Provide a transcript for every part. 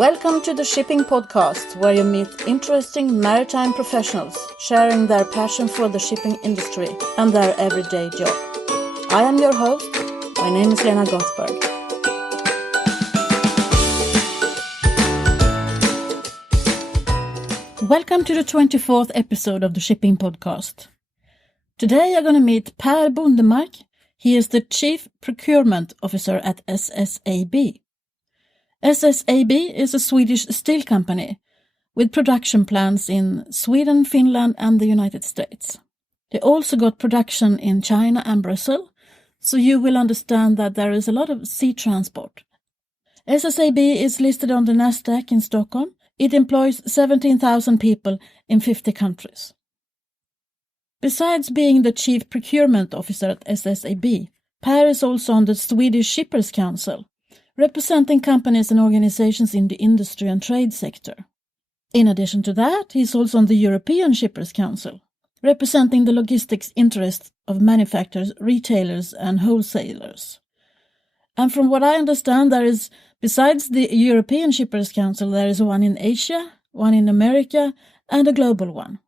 Welcome to the Shipping Podcast, where you meet interesting maritime professionals sharing their passion for the shipping industry and their everyday job. I am your host. My name is Lena Gothberg. Welcome to the 24th episode of the Shipping Podcast. Today you're going to meet Per Bondemark. He is the Chief Procurement Officer at SSAB. SSAB is a Swedish steel company with production plants in Sweden, Finland and the United States. They also got production in China and Brazil, so you will understand that there is a lot of sea transport. SSAB is listed on the NASDAQ in Stockholm. It employs 17,000 people in 50 countries. Besides being the Chief Procurement Officer at SSAB, Per is also on the Swedish Shippers Council, representing companies and organizations in the industry and trade sector. In addition to that, he is also on the European Shippers Council, representing the logistics interests of manufacturers, retailers and wholesalers. And from what I understand, there is, besides the European Shippers Council, there is one in Asia, one in America and a global one.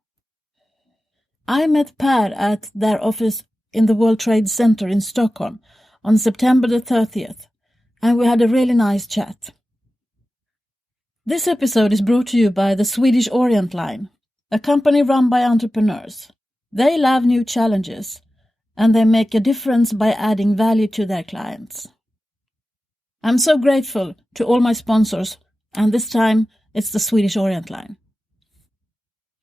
I met Per at their office in the World Trade Center in Stockholm on September the 30th. And we had a really nice chat. This episode is brought to you by the Swedish Orient Line, a company run by entrepreneurs. They love new challenges, and they make a difference by adding value to their clients. I'm so grateful to all my sponsors, and this time it's the Swedish Orient Line.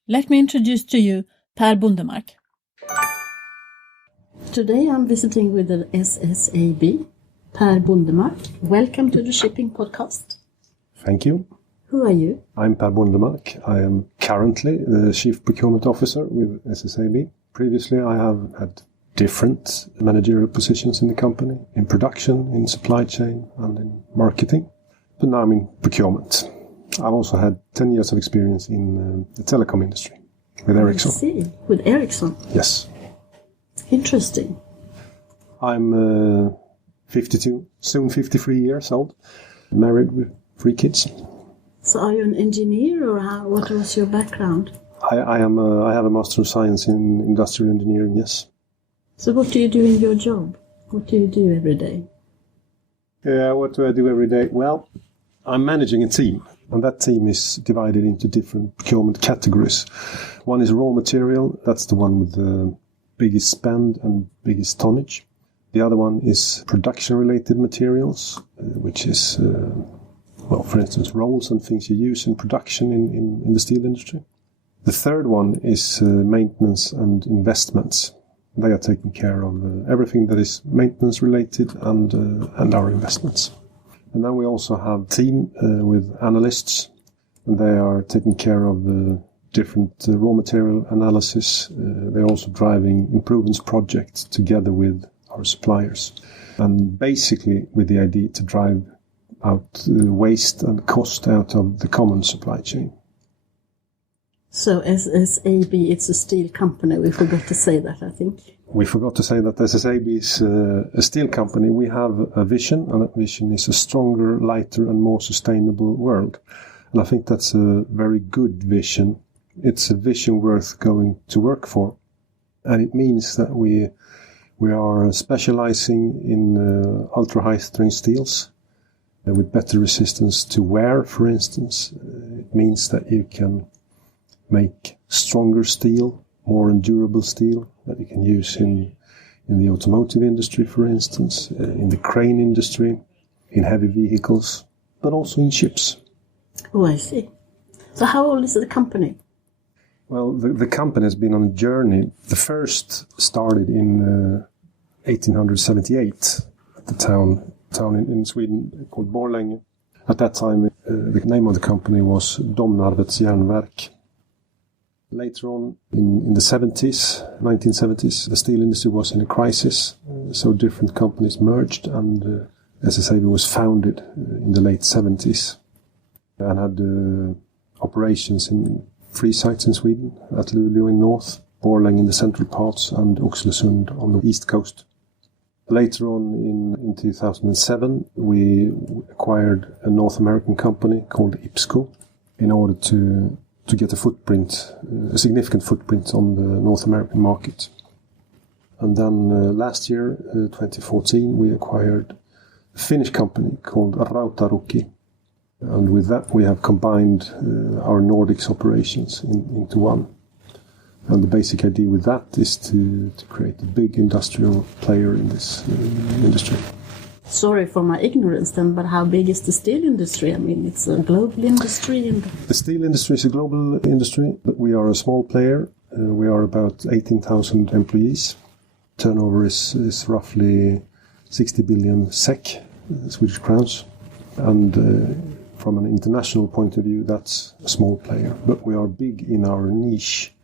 Let me introduce to you Per Bondemark. Today I'm visiting with the SSAB. Per Bondemark, welcome to the Shipping Podcast. Thank you. Who are you? I'm Per Bondemark. I am currently the Chief Procurement Officer with SSAB. Previously, I have had different managerial positions in the company, in production, in supply chain, and in marketing. But now I'm in procurement. I've also had 10 years of experience in the telecom industry with Ericsson. I see. With Ericsson? Yes. Interesting. I'm 52, soon 53 years old, married with 3 kids. So are you an engineer or what was your background? I have a Master of Science in Industrial Engineering, yes. So what do you do in your job? What do you do every day? What do I do every day? Well, I'm managing a team, and that team is divided into different procurement categories. One is raw material, that's the one with the biggest spend and biggest tonnage. The other one is production-related materials, which is, for instance, rolls and things you use in production in the steel industry. The third one is maintenance and investments. They are taking care of everything that is maintenance-related and our investments. And then we also have a team with analysts, and they are taking care of different raw material analysis. They're also driving improvements projects together with our suppliers, and basically with the idea to drive out waste and cost out of the common supply chain. So SSAB, it's a steel company. We forgot to say that, I think. We forgot to say that SSAB is a steel company. We have a vision, and that vision is a stronger, lighter and more sustainable world. And I think that's a very good vision. It's a vision worth going to work for. And it means that we are specializing in ultra-high strength steels with better resistance to wear, for instance. It means that you can make stronger steel, more endurable steel that you can use in the automotive industry, for instance, in the crane industry, in heavy vehicles, but also in ships. Oh, I see. So how old is the company? Well, the company has been on a journey. The first started in 1878 at the town in Sweden called Borlänge. At that time, the name of the company was Domnarvets Järnverk. Later on, in the 1970s, the steel industry was in a crisis, so different companies merged, and SSAB was founded in the late 70s and had operations in 3 sites in Sweden, at Luleå in north, Borlänge in the central parts, and Oxelösund on the east coast. Later on in 2007, we acquired a North American company called IPSCO in order to get a significant footprint on the North American market. And then last year, 2014, we acquired a Finnish company called Rautaruukki. And with that, we have combined our Nordics operations into one. And the basic idea with that is to create a big industrial player in this industry. Sorry for my ignorance then, but how big is the steel industry? I mean, it's a global industry. The steel industry is a global industry, but we are a small player. We are about 18,000 employees. Turnover is roughly 60 billion SEK, Swedish crowns. And from an international point of view, that's a small player. But we are big in our niche,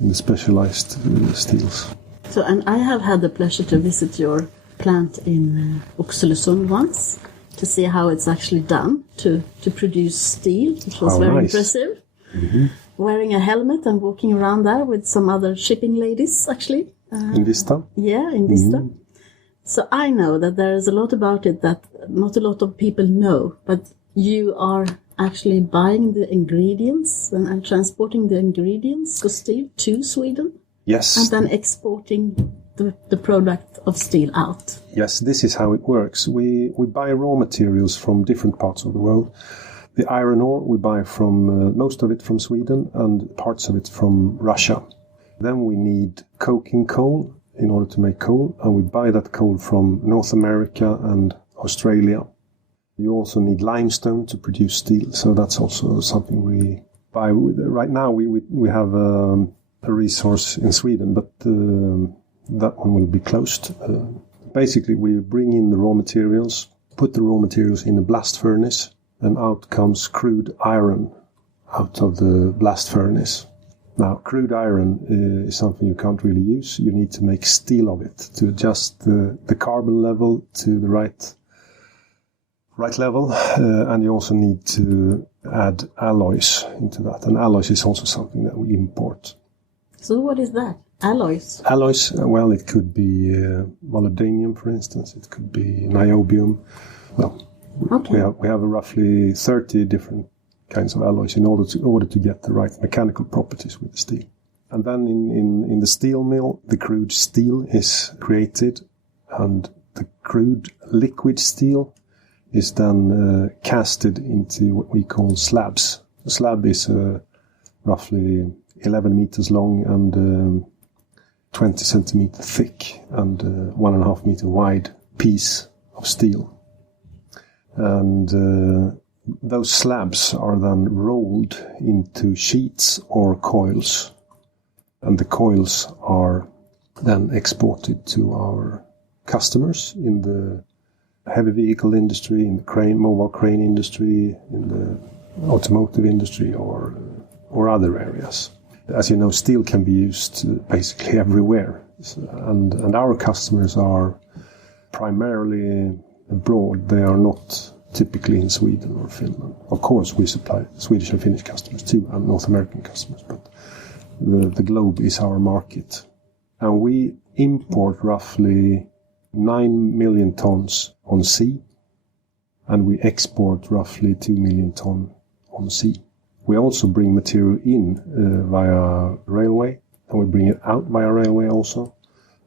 in the specialized steels. So, and I have had the pleasure to visit your plant in Oxelösund once to see how it's actually done to produce steel, which was very impressive. Mm-hmm. Wearing a helmet and walking around there with some other shipping ladies, actually. In Vista? Yeah, in Vista. Mm-hmm. So I know that there is a lot about it that not a lot of people know, but you are actually buying the ingredients and transporting the ingredients for steel to Sweden? Yes. And then exporting the product of steel out? Yes, this is how it works. We buy raw materials from different parts of the world. The iron ore we buy from most of it from Sweden and parts of it from Russia. Then we need coking coal in order to make coal, and we buy that coal from North America and Australia. You also need limestone to produce steel, so that's also something we buy. Right now we have a resource in Sweden, but that one will be closed. Basically, we bring in the raw materials, put the raw materials in a blast furnace, and out comes crude iron out of the blast furnace. Now, crude iron is something you can't really use. You need to make steel of it to adjust the carbon level to the right level, and you also need to add alloys into that. And alloys is also something that we import. So what is that? Alloys? Alloys, well, it could be molybdenum, for instance. It could be niobium. Well, okay. we have roughly 30 different kinds of alloys in order to get the right mechanical properties with the steel. And then in the steel mill, the crude steel is created, and the crude liquid steel is then casted into what we call slabs. A slab is roughly 11 meters long and 20 centimeter thick and 1.5 meter wide piece of steel. And those slabs are then rolled into sheets or coils. And the coils are then exported to our customers in the heavy vehicle industry, in the mobile crane industry, in the automotive industry, or other areas. As you know, steel can be used basically everywhere, and our customers are primarily abroad. They are not typically in Sweden or Finland. Of course, we supply Swedish and Finnish customers too, and North American customers, but the globe is our market. And we import roughly 9 million tons on sea, and we export roughly 2 million tons on sea. We also bring material in via railway, and we bring it out via railway also,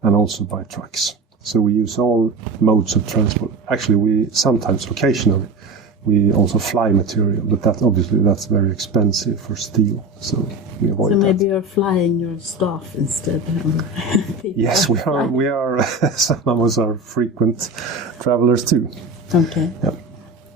and also by trucks. So we use all modes of transport. Actually, we sometimes, occasionally, we also fly material, but that's very expensive for steel, so we avoid that. So maybe you're flying your staff instead. Yes, we are. Some of us are frequent travelers too. Okay. Yeah.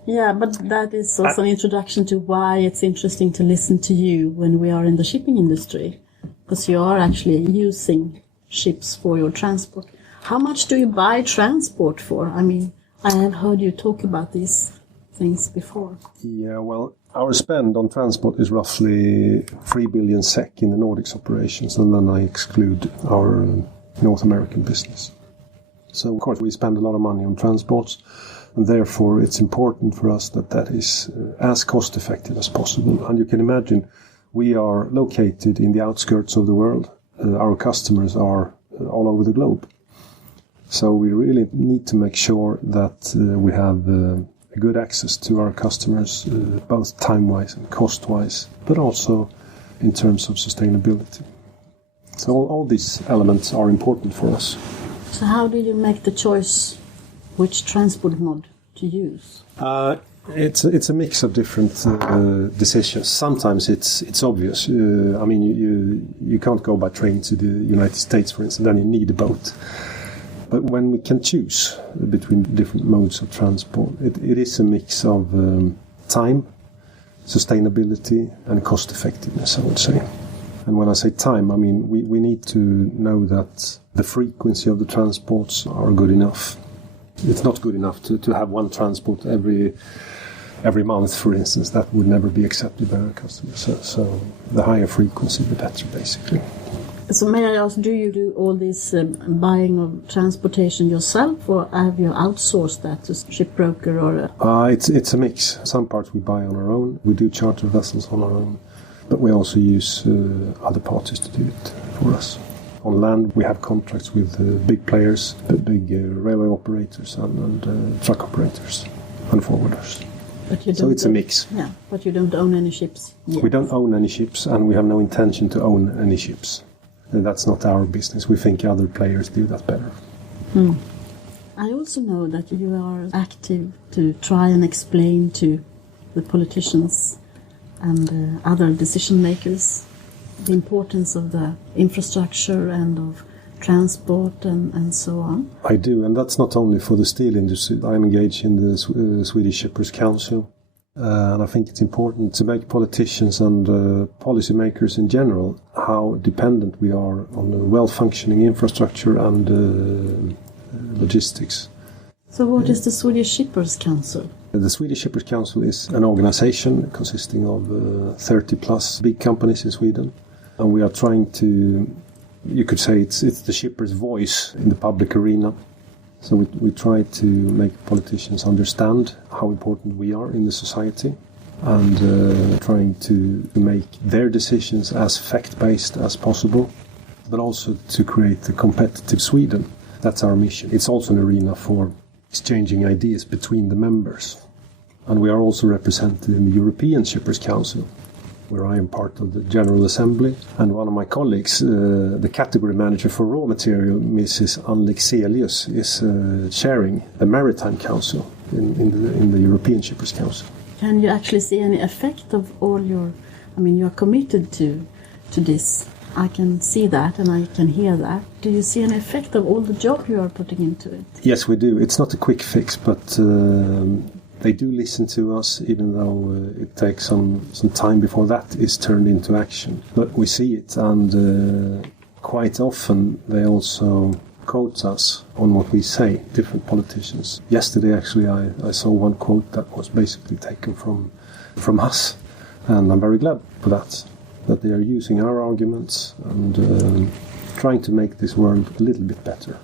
Yeah, but that is also an introduction to why it's interesting to listen to you when we are in the shipping industry, because you are actually using ships for your transport. How much do you buy transport for? I mean, I have heard you talk about these things before. Yeah, well, our spend on transport is roughly 3 billion SEK in the Nordics operations, and then I exclude our North American business. So, of course, we spend a lot of money on transports, and therefore it's important for us that is as cost-effective as possible. And you can imagine we are located in the outskirts of the world. Our customers are all over the globe. So we really need to make sure that we have a good access to our customers, both time-wise and cost-wise, but also in terms of sustainability. So all these elements are important for us. So how do you make the choice which transport mode to use? It's a mix of different decisions. Sometimes it's obvious. I mean, you can't go by train to the United States, for instance, then you need a boat. But when we can choose between different modes of transport, it is a mix of time, sustainability, and cost effectiveness, I would say. And when I say time, I mean we need to know that the frequency of the transports are good enough. It's not good enough to have one transport every month, for instance. That would never be accepted by our customers. So the higher frequency, the better, basically. So may I ask, do you do all this buying of transportation yourself, or have you outsourced that to shipbroker? Or it's a mix. Some parts we buy on our own. We do charter vessels on our own. But we also use other parties to do it for us. On land, we have contracts with big players, big railway operators and truck operators and forwarders. So it's a mix. Yeah, but you don't own any ships yet. We don't own any ships, and we have no intention to own any ships. That's not our business. We think other players do that better. I also know that you are active to try and explain to the politicians and other decision makers the importance of the infrastructure and of transport and so on. I do, and that's not only for the steel industry. I'm engaged in the Swedish Shippers Council, and I think it's important to make politicians and policymakers in general how dependent we are on a well-functioning infrastructure and logistics. So what is the Swedish Shippers Council? The Swedish Shippers Council is an organization consisting of 30 plus big companies in Sweden, and we are trying to, you could say it's the shippers' voice in the public arena. So we try to make politicians understand how important we are in the society, and trying to make their decisions as fact-based as possible, but also to create a competitive Sweden. That's our mission. It's also an arena for exchanging ideas between the members. And we are also represented in the European Shippers Council, where I am part of the General Assembly. And one of my colleagues, the category manager for raw material, Mrs. Anlik Celius, is chairing the Maritime Council in the European Shippers Council. Can you actually see any effect of all your... I mean, you're committed to this. I can see that and I can hear that. Do you see an effect of all the job you are putting into it? Yes, we do. It's not a quick fix, but they do listen to us, even though it takes some time before that is turned into action. But we see it, and quite often they also quote us on what we say, different politicians. Yesterday, actually, I saw one quote that was basically taken from us, and I'm very glad for that they are using our arguments and trying to make this world a little bit better.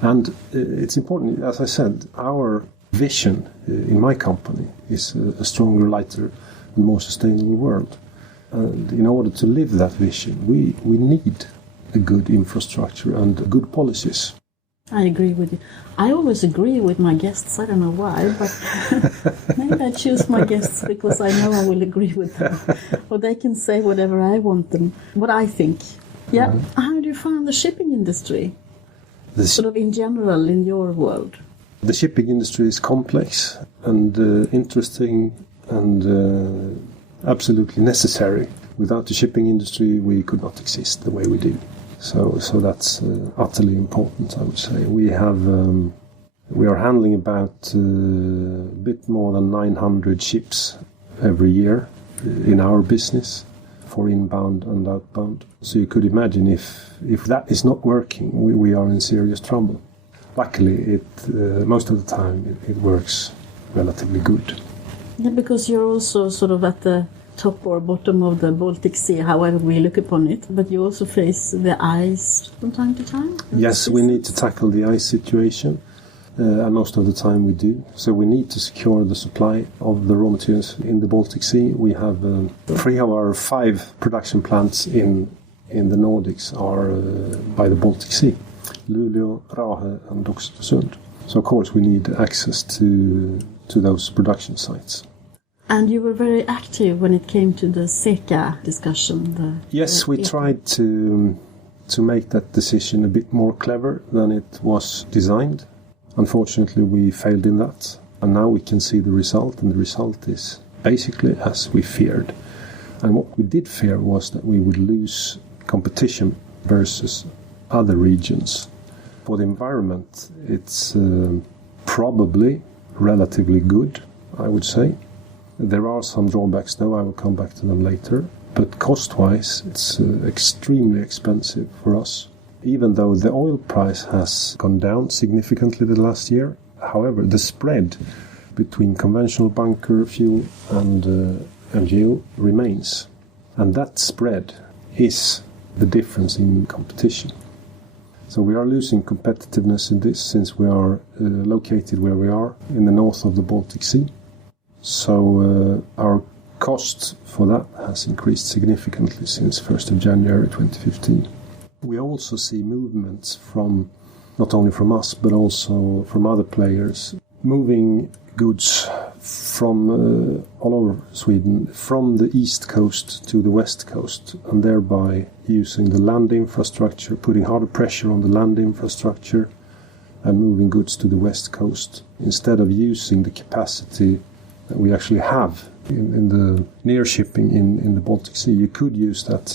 And it's important, as I said, our vision in my company is a stronger, lighter and more sustainable world. And in order to live that vision, we need a good infrastructure and good policies. I agree with you. I always agree with my guests. I don't know why, but maybe I choose my guests because I know I will agree with them. Or they can say whatever I want them, what I think. Yeah. How do you find the shipping industry? Sort of in general, in your world? The shipping industry is complex and interesting and absolutely necessary. Without the shipping industry, we could not exist the way we do. So that's utterly important, I would say. We are handling about a bit more than 900 ships every year in our business for inbound and outbound. So you could imagine if that is not working, we are in serious trouble. Luckily, most of the time it works relatively good. Yeah, because you're also sort of at the top or bottom of the Baltic Sea, however we look upon it, but you also face the ice from time to time? Yes, we need to tackle the ice situation, and most of the time we do. So we need to secure the supply of the raw materials in the Baltic Sea. We have 3 of our 5 production plants in the Nordics are by the Baltic Sea. Luleå, Rahe and Oxelösund. So of course we need access to those production sites. And you were very active when it came to the SECA discussion. Yes, we tried to make that decision a bit more clever than it was designed. Unfortunately, we failed in that. And now we can see the result, and the result is basically as we feared. And what we did fear was that we would lose competition versus other regions. For the environment, it's probably relatively good, I would say. There are some drawbacks, though. I will come back to them later. But cost-wise, it's extremely expensive for us. Even though the oil price has gone down significantly the last year, however, the spread between conventional bunker fuel and MGO remains. And that spread is the difference in competition. So we are losing competitiveness in this since we are located where we are in the north of the Baltic Sea. So our cost for that has increased significantly since 1st of January 2015. We also see movements from, not only from us, but also from other players, moving goods from all over Sweden, from the east coast to the west coast, and thereby using the land infrastructure, putting harder pressure on the land infrastructure, and moving goods to the west coast, instead of using the capacity that we actually have in the near shipping in the Baltic Sea. You could use that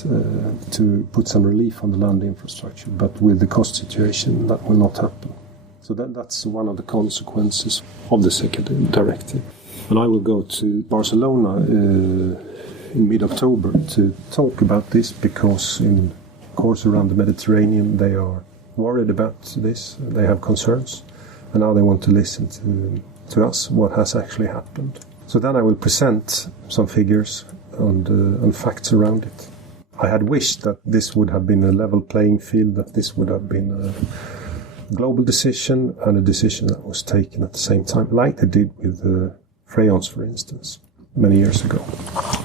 to put some relief on the land infrastructure, but with the cost situation, that will not happen. So that's one of the consequences of the second directive. And I will go to Barcelona in mid-October to talk about this, because of course around the Mediterranean they are worried about this, they have concerns, and now they want to listen to us, what has actually happened. So then I will present some figures and facts around it. I had wished that this would have been a level playing field, that this would have been a global decision and a decision that was taken at the same time, like they did with crayons, for instance, many years ago.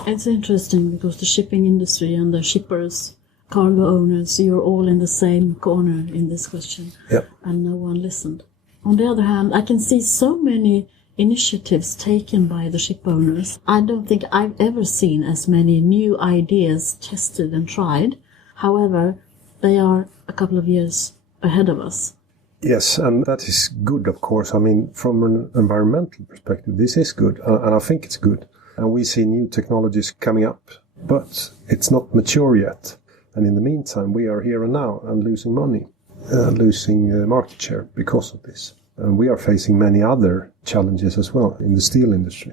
It's interesting because the shipping industry and the shippers, cargo owners, you're all in the same corner in this question. Yep. And no one listened. On the other hand, I can see so many initiatives taken by the ship owners. I don't think I've ever seen as many new ideas tested and tried. However, they are a couple of years ahead of us. Yes, and that is good, of course. I mean, from an environmental perspective, this is good, and I think it's good. And we see new technologies coming up, but it's not mature yet. And in the meantime, we are here and now and losing money, losing market share because of this. And we are facing many other challenges as well in the steel industry.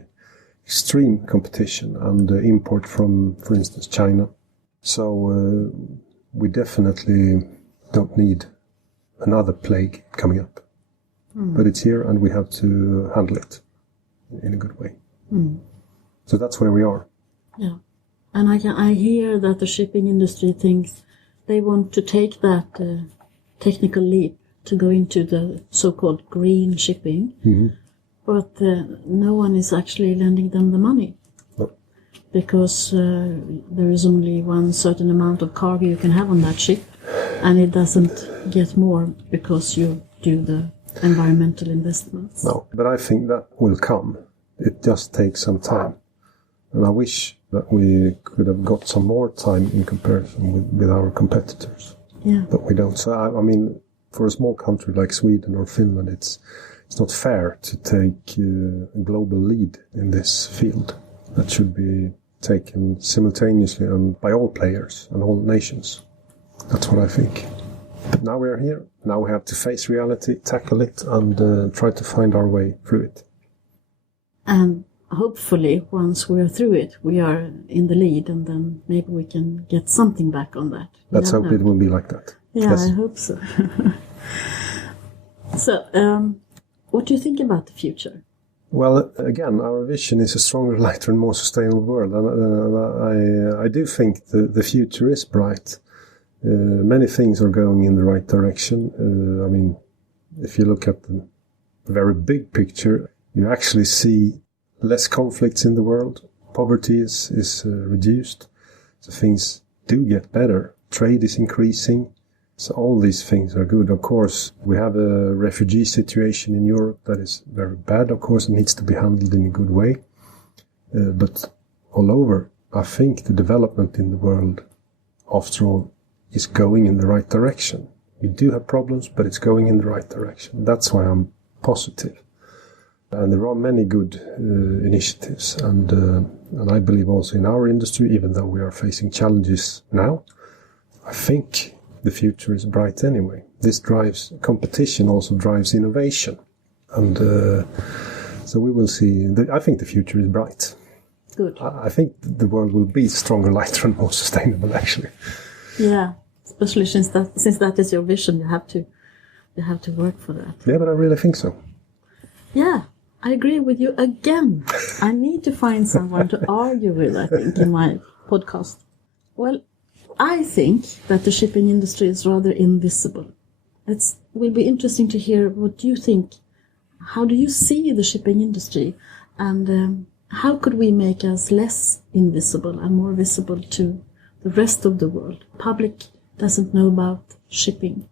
Extreme competition and import from, for instance, China. So we definitely don't need another plague coming up. But it's here and we have to handle it in a good way. So that's where we are. Yeah. And I hear that the shipping industry thinks they want to take that technical leap to go into the so-called green shipping. But no one is actually lending them the money. No. Because there is only one certain amount of cargo you can have on that ship, and it doesn't get more because you do the environmental investments. No, but I think that will come. It just takes some time. And I wish that we could have got some more time in comparison with our competitors. Yeah. But we don't. So, I mean, for a small country like Sweden or Finland, it's not fair to take a global lead in this field. That should be taken simultaneously and by all players and all nations. That's what I think. But now we are here. Now we have to face reality, tackle it, and try to find our way through it. And hopefully, once we're through it, we are in the lead, and then maybe we can get something back on that. Let's hope it will be like that. Yeah, yes. I hope so. So, what do you think about the future? Well, again, our vision is a stronger, lighter, and more sustainable world. And I do think the future is bright. Many things are going in the right direction. I mean, if you look at the very big picture, you actually see less conflicts in the world. Poverty is reduced. So things do get better. Trade is increasing. So all these things are good. Of course, we have a refugee situation in Europe that is very bad. Of course, it needs to be handled in a good way. But all over, I think the development in the world, after all, is going in the right direction. We do have problems, but it's going in the right direction. That's why I'm positive. And there are many good initiatives. And I believe also in our industry, even though we are facing challenges now, I think the future is bright anyway. This drives competition, also drives innovation. And so we will see. I think the future is bright. Good. I think the world will be stronger, lighter and more sustainable, actually. Yeah, especially since that is your vision, you have to work for that. Yeah, but I really think so. Yeah, I agree with you again. I need to find someone to argue with, I think, in my podcast. Well, I think that the shipping industry is rather invisible. It will be interesting to hear what you think. How do you see the shipping industry? And how could we make us less invisible and more visible to the rest of the world? Public doesn't know about shipping.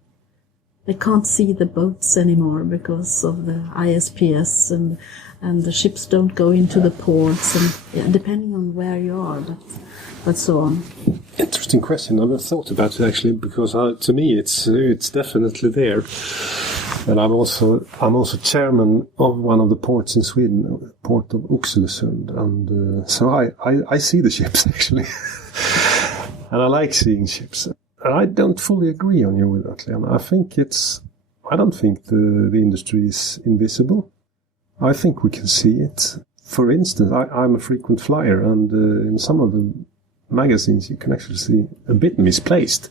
They can't see the boats anymore because of the ISPS and the ships don't go into the ports and depending on where you are, but so on. Interesting question. I've thought about it actually because to me it's definitely there. And I'm also chairman of one of the ports in Sweden, port of Oxelösund, and so I see the ships actually, and I like seeing ships. And I don't fully agree on you with that, Leon. I don't think the industry is invisible. I think we can see it. For instance, I'm a frequent flyer, and in some of the magazines you can actually see a bit misplaced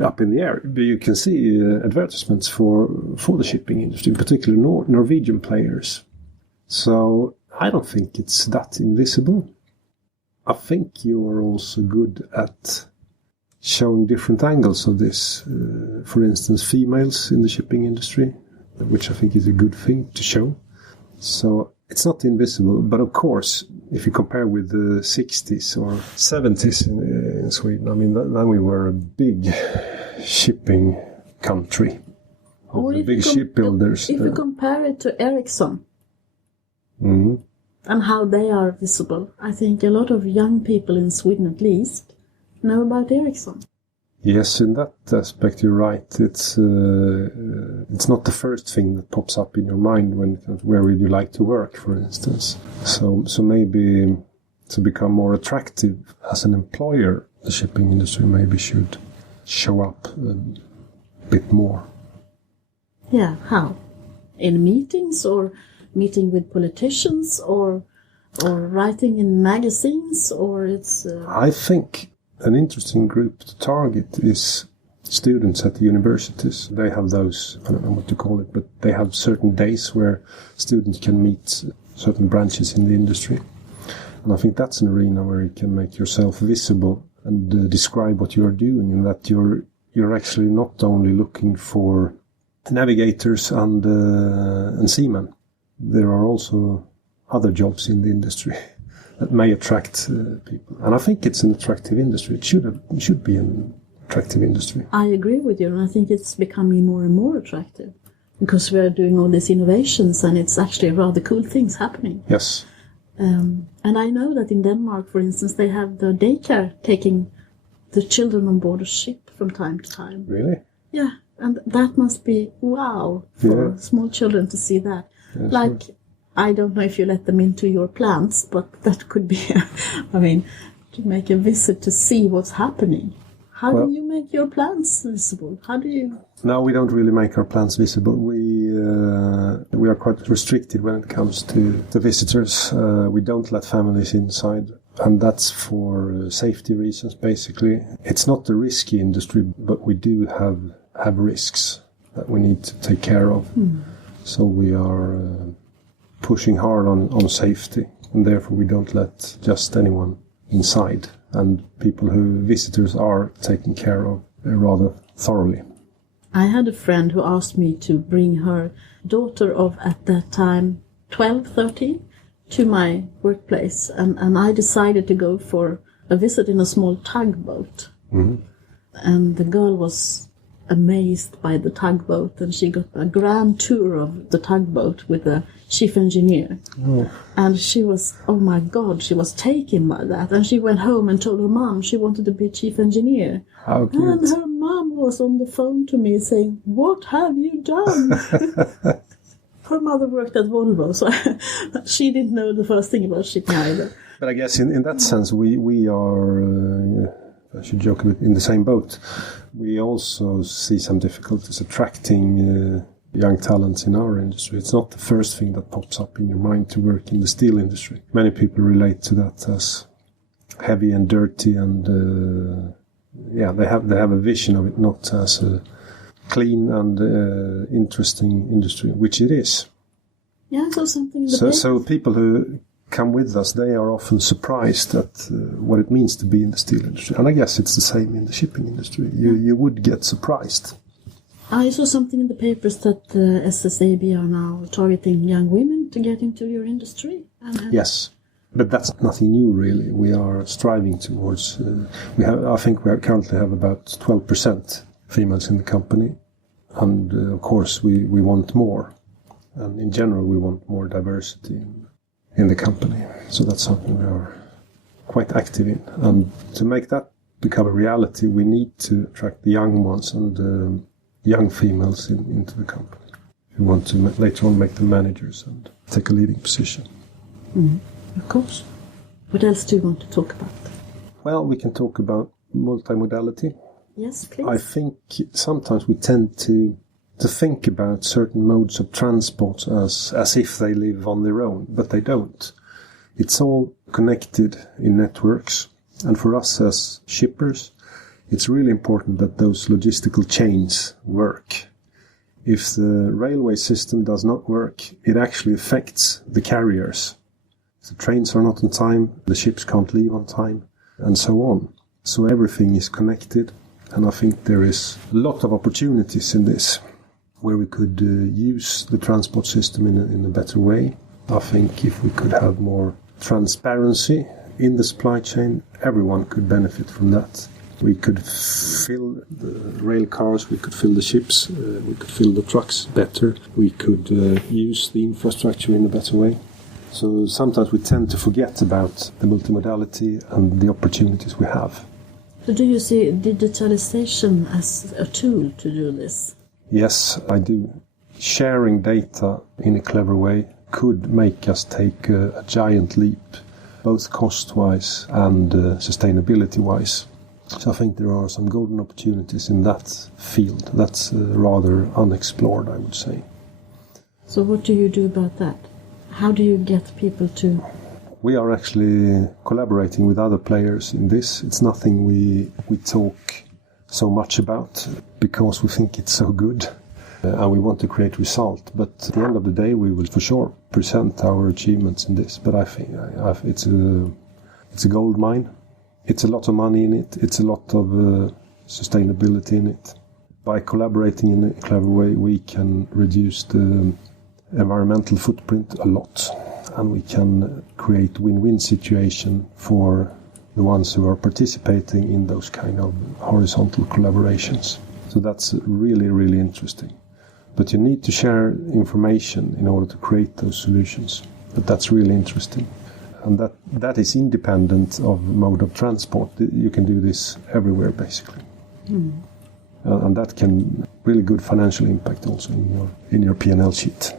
up in the air. You can see advertisements for the shipping industry, particularly Norwegian players. So I don't think it's that invisible. I think you are also good at showing different angles of this. For instance, females in the shipping industry, which I think is a good thing to show. So it's not invisible, but of course, if you compare with the 60s or 70s in Sweden, I mean, then we were a big shipping country. Or the big shipbuilders. If you compare it to Ericsson mm-hmm. and how they are visible, I think a lot of young people in Sweden at least know about Ericsson. Yes, in that aspect you're right. It's not the first thing that pops up in your mind when it comes, where would you like to work, for instance. So maybe to become more attractive as an employer, the shipping industry maybe should show up a bit more. Yeah, how? In meetings or meeting with politicians or writing in magazines, or it's... I think an interesting group to target is students at the universities. They have those, I don't know what to call it, but they have certain days where students can meet certain branches in the industry. And I think that's an arena where you can make yourself visible and describe what you are doing, and that you're actually not only looking for navigators and seamen. There are also other jobs in the industry that may attract people. And I think it's an attractive industry. It should be an attractive industry. I agree with you, and I think it's becoming more and more attractive because we are doing all these innovations and it's actually rather cool things happening. Yes. And I know that in Denmark, for instance, they have the daycare taking the children on board a ship from time to time. Really? Yeah, and that must be wow for small children to see that. Yes, like, sure. I don't know if you let them into your plants, but that could be, to make a visit to see what's happening. How do you make your plants visible? How do you... No, we don't really make our plants visible. We are quite restricted when it comes to visitors. We don't let families inside, and that's for safety reasons, basically. It's not a risky industry, but we do have risks that we need to take care of. So we are pushing hard on safety, and therefore we don't let just anyone inside. And visitors are taken care of rather thoroughly. I had a friend who asked me to bring her daughter of, at that time, 12, 13, to my workplace. And I decided to go for a visit in a small tugboat. Mm-hmm. And the girl was amazed by the tugboat, and she got a grand tour of the tugboat with the chief engineer. Oh. And she was, oh my God, she was taken by that. And she went home and told her mom she wanted to be chief engineer. How cute. And her mom was on the phone to me saying, "What have you done?" Her mother worked at Volvo, so she didn't know the first thing about shipping either. But I guess in that sense, we are, I should joke a bit, in the same boat. We also see some difficulties attracting young talents in our industry. It's not the first thing that pops up in your mind to work in the steel industry. Many people relate to that as heavy and dirty, and they have a vision of it not as a clean and interesting industry, which it is. Yeah, so something in the So people who come with us, they are often surprised at what it means to be in the steel industry. And I guess it's the same in the shipping industry. You would get surprised. I saw something in the papers that SSAB are now targeting young women to get into your industry. Yes, but that's nothing new, really. We are striving towards. I think we currently have about 12% females in the company, and of course we want more. And in general, we want more diversity in the company. So that's something we are quite active in. And to make that become a reality, we need to attract the young ones and young females into the company. We want to later on make them managers and take a leading position. Of course. What else do you want to talk about? Well, we can talk about multimodality. Yes, please. I think sometimes we tend to think about certain modes of transport as if they live on their own, but they don't. It's all connected in networks, and for us as shippers, it's really important that those logistical chains work. If the railway system does not work, it actually affects the carriers. If the trains are not on time, the ships can't leave on time, and so on. So everything is connected, and I think there is a lot of opportunities in this, where we could use the transport system in a better way. I think if we could have more transparency in the supply chain, everyone could benefit from that. We could fill the rail cars, we could fill the ships, we could fill the trucks better, we could use the infrastructure in a better way. So sometimes we tend to forget about the multimodality and the opportunities we have. So do you see digitalization as a tool to do this? Yes, I do. Sharing data in a clever way could make us take a giant leap, both cost-wise and sustainability-wise. So I think there are some golden opportunities in that field. That's rather unexplored, I would say. So what do you do about that? How do you get people to... We are actually collaborating with other players in this. It's nothing we talk so much about because we think it's so good and we want to create result. But at the end of the day, we will for sure present our achievements in this. But I think it's a gold mine. It's a lot of money in it. It's a lot of sustainability in it. By collaborating in a clever way, we can reduce the environmental footprint a lot, and we can create win-win situation for the ones who are participating in those kind of horizontal collaborations. So that's really, really interesting. But you need to share information in order to create those solutions. But that's really interesting. And that is independent of mode of transport. You can do this everywhere, basically. And that can really good financial impact also in your P&L sheet.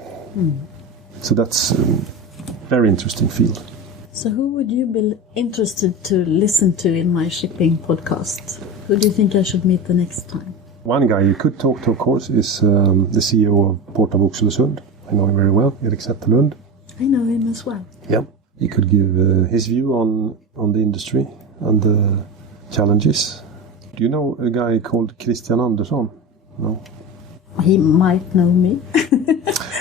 So that's a very interesting field. So who would you be interested to listen to in my shipping podcast? Who do you think I should meet the next time? One guy you could talk to, of course, is the CEO of Port of Oxelösund. I know him very well, Erik Zetterlund. I know him as well. Yeah. He could give his view on the industry and the challenges. Do you know a guy called Christian Andersson? No? He might know me.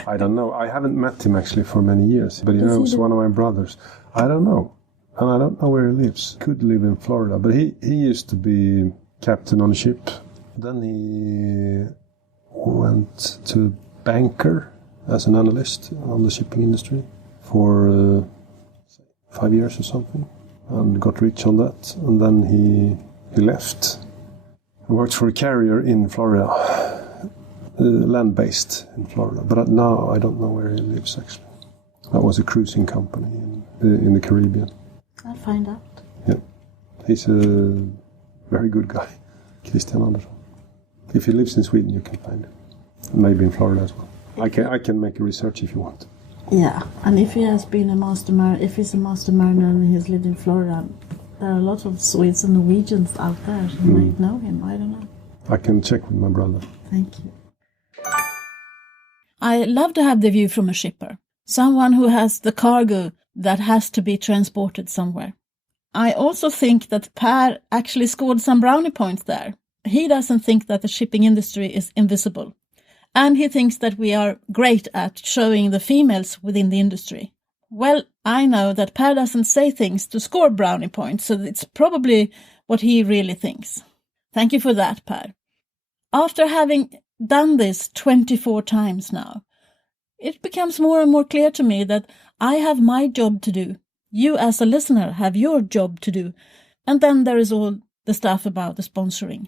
I don't know. I haven't met him actually for many years, but he knows one of my brothers. I don't know. And I don't know where he lives. Could live in Florida, but he used to be captain on a ship. Then he went to banker as an analyst on the shipping industry for 5 years or something, and got rich on that. And then he left. I worked for a carrier in Florida, land-based in Florida, but now I don't know where he lives actually. That was a cruising company in the Caribbean. I'll find out. Yeah, he's a very good guy, Christian Andersson. If he lives in Sweden, you can find him. Maybe in Florida as well. I can make a research if you want. Yeah, and if he has been if he's a master mariner and he's lived in Florida, there are a lot of Swedes and Norwegians out there who might know him. I don't know. I can check with my brother. Thank you. I love to have the view from a shipper, someone who has the cargo that has to be transported somewhere. I also think that Per actually scored some brownie points there. He doesn't think that the shipping industry is invisible. And he thinks that we are great at showing the females within the industry. Well, I know that Per doesn't say things to score brownie points, so it's probably what he really thinks. Thank you for that, Per. After having done this 24 times now, it becomes more and more clear to me that I have my job to do. You as a listener have your job to do. And then there is all the stuff about the sponsoring.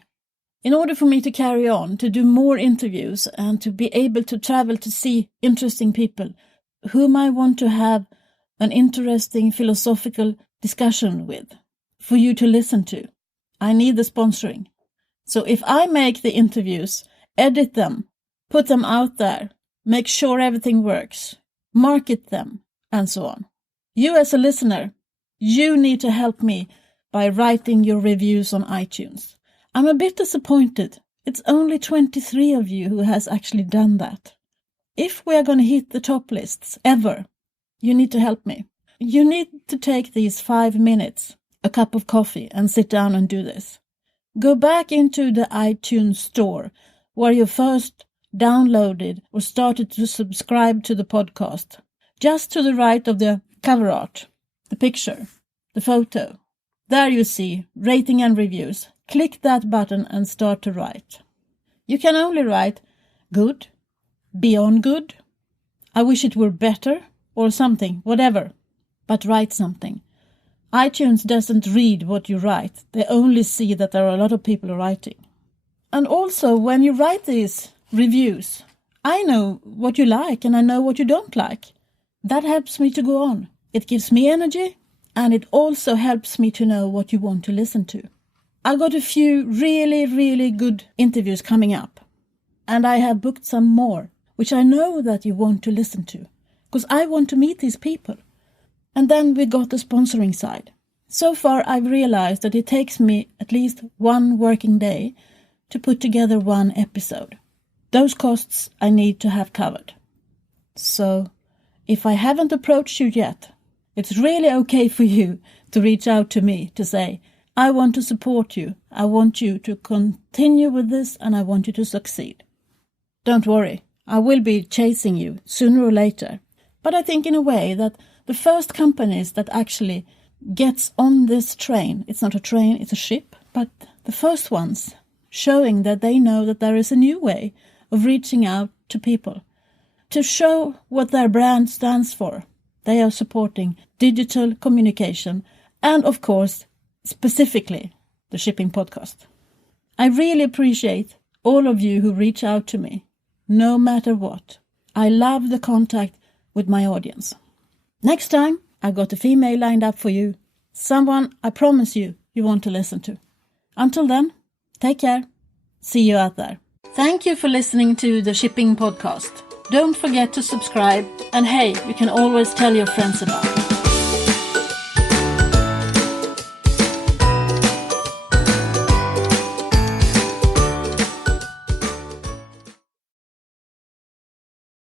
In order for me to carry on, to do more interviews and to be able to travel to see interesting people whom I want to have an interesting philosophical discussion with, for you to listen to, I need the sponsoring. So if I make the interviews, edit them, put them out there, make sure everything works, market them, and so on. You as a listener, you need to help me by writing your reviews on iTunes. I'm a bit disappointed. It's only 23 of you who has actually done that. If we are going to hit the top lists ever, you need to help me. You need to take these 5 minutes, a cup of coffee, and sit down and do this. Go back into the iTunes store where you first downloaded or started to subscribe to the podcast. Just to the right of the cover art, the picture, the photo. There you see rating and reviews. Click that button and start to write. You can only write good, beyond good, I wish it were better, or something, whatever. But write something. iTunes doesn't read what you write. They only see that there are a lot of people writing. And also, when you write these reviews, I know what you like and I know what you don't like. That helps me to go on. It gives me energy, and it also helps me to know what you want to listen to. I got a few really, really good interviews coming up, and I have booked some more, which I know that you want to listen to, because I want to meet these people. And then we got the sponsoring side. So far, I've realized that it takes me at least 1 working day to put together 1 episode. Those costs I need to have covered. So, if I haven't approached you yet, it's really okay for you to reach out to me to say, I want to support you. I want you to continue with this and I want you to succeed. Don't worry, I will be chasing you sooner or later. But I think in a way that the first companies that actually gets on this train, it's not a train, it's a ship, but the first ones showing that they know that there is a new way of reaching out to people, to show what their brand stands for. They are supporting digital communication and, of course, specifically the Shipping Podcast. I really appreciate all of you who reach out to me, no matter what. I love the contact with my audience. Next time, I've got a female lined up for you, someone I promise you want to listen to. Until then, take care. See you out there. Thank you for listening to the Shipping Podcast. Don't forget to subscribe, and hey, you can always tell your friends about it.